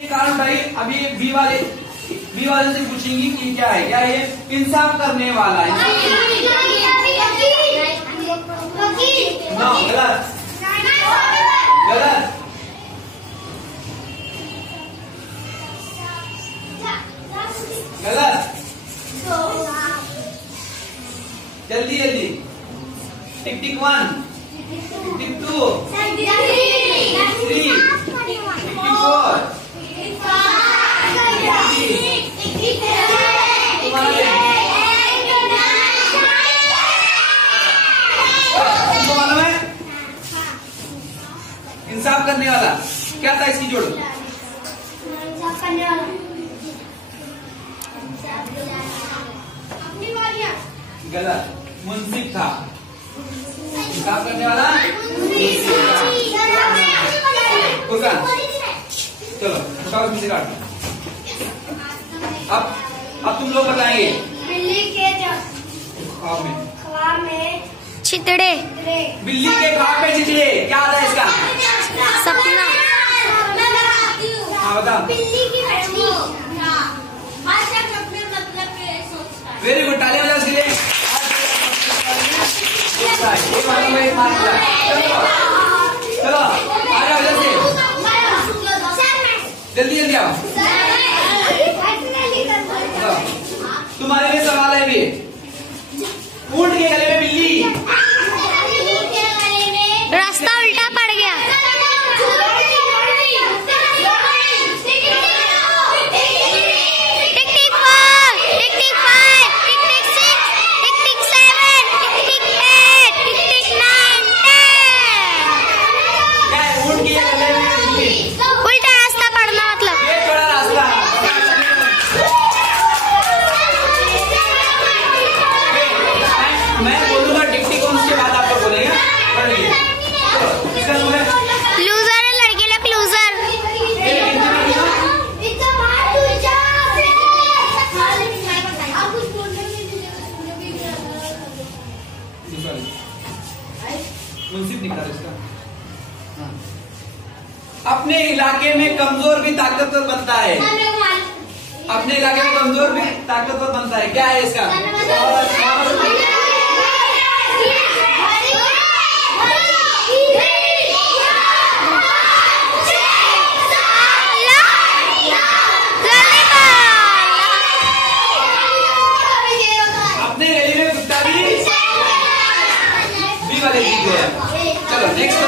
कारण भाई अभी बी वाले से पूछेंगी कि क्या है, क्या ये इंसाफ करने वाला है। नो, गलत गलत। गलत। जल्दी जल्दी। टिक टिक 1, टिक टिक 2, टिक टिक 3, टिक टिक 4, इंसाफ करने वाला क्या था, इसकी जोड़? इंसाफ करने वाला गलत। मुंसिफ था। इंसाफ करने वाला फुरकान। चलो बताओ, इसमें से काट। अब तुम लोग बताएंगे। बिल्ली के ख्वाब में छितड़े। बिल्ली के ख्वाब में छितड़े, क्या आता है इसका? सपना। हाँ बता। बिल्ली की वेरी गुड, तालियां बजाओ इसके लिए। चलो आ जाओ जल्दी जल्दी जल्दी आओ। तुम्हारे लिए सवाल है भी। ऊंट के गले में बिल्ली, रास्ता उल्टा पड़ गया। टिक-टिक 4, टिक-टिक 5, टिक-टिक 6, टिक-टिक 7, टिक-टिक 8, टिक-टिक 9, 10। क्या है ऊंट के गले में बिल्ली? उल्टा रास्ता पड़ना मतलब। ये थोड़ा रास्ता। मैं बोलूंगा टिक टिक, उसके बाद आप लोग बोलेंगे। लूजर है लड़की लोग, लूजर। मुंसिफ निकाल इसका। अपने इलाके में कमजोर भी ताकतवर बनता है। अपने इलाके में कमजोर भी ताकतवर बनता है, क्या है इसका? अपने गली में कुत्ता भी वाले जीत गया। चलो नेक्स्ट